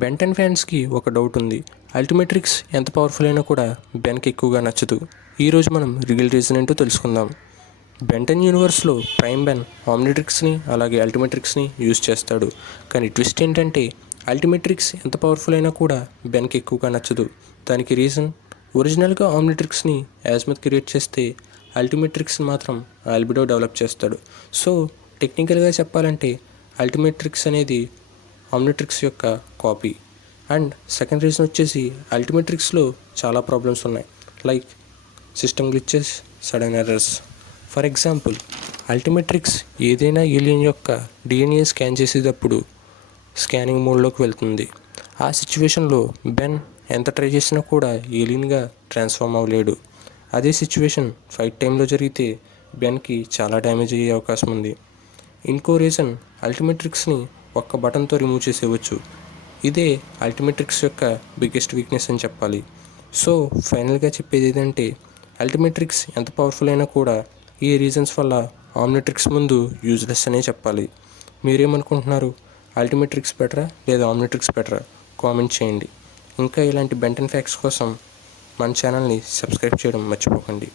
Ben 10 ఫ్యాన్స్కి ఒక doubt ఉంది. అల్టిమేట్రిక్స్ ఎంత పవర్ఫుల్ అయినా కూడా బెన్కి ఎక్కువగా నచ్చదు. ఈరోజు మనం రియల్ రీజన్ ఏంటో తెలుసుకుందాం. బెన్ 10 యూనివర్స్లో ప్రైమ్ బెన్ ఆమ్నిట్రిక్స్ని అలాగే అల్టిమేట్రిక్స్ని యూజ్ చేస్తాడు. కానీ ట్విస్ట్ ఏంటంటే అల్టిమేట్రిక్స్ ఎంత పవర్ఫుల్ అయినా కూడా బెన్కి ఎక్కువగా నచ్చదు. దానికి రీజన్, ఒరిజినల్గా ఆమ్నిట్రిక్స్ని యాజ్మత్ క్రియేట్ చేస్తే అల్టిమేట్రిక్స్ని మాత్రం ఆల్బిడో డెవలప్ చేస్తాడు. సో టెక్నికల్గా చెప్పాలంటే అల్టిమేట్రిక్స్ అనేది ఆమ్నిట్రిక్స్ యొక్క కాపీ. అండ్ సెకండ్ రీజన్ వచ్చేసి అల్టిమేట్రిక్స్లో చాలా ప్రాబ్లమ్స్ ఉన్నాయి. Like system glitches, sudden errors. For example, Ultimatrix ఏదైనా ఏలియన్ యొక్క DNA స్కాన్ చేసేటప్పుడు స్కానింగ్ మోడ్లోకి వెళ్తుంది. ఆ సిచ్యువేషన్లో బెన్ ఎంత ట్రై చేసినా కూడా ఏలియన్గా ట్రాన్స్ఫార్మ్ అవ్వలేడు. అదే సిచ్యువేషన్ ఫైట్ టైంలో జరిగితే బెన్కి చాలా డ్యామేజ్ అయ్యే అవకాశం ఉంది. ఇంకో రీజన్, అల్టిమేట్రిక్స్ని ఒక్క బటన్తో రిమూవ్ చేసేయవచ్చు. ఇదే అల్టిమేట్రిక్స్ యొక్క బిగ్గెస్ట్ వీక్నెస్ అని చెప్పాలి. సో ఫైనల్గా చెప్పేది ఏంటంటే అల్టిమేట్రిక్స్ ఎంత పవర్ఫుల్ అయినా కూడా ఈ రీజన్స్ వల్ల ఆమ్నిట్రిక్స్ ముందు యూజ్లెస్ అనే చెప్పాలి. మీరేమనుకుంటున్నారు? అల్టిమేట్రిక్స్ బెటరా లేదా ఆమ్నిట్రిక్స్ బెటరా? కామెంట్ చేయండి. ఇంకా ఇలాంటి బెన్ 10 ఫ్యాక్ట్స్ కోసం మన ఛానల్ని సబ్స్క్రైబ్ చేయడం మర్చిపోకండి.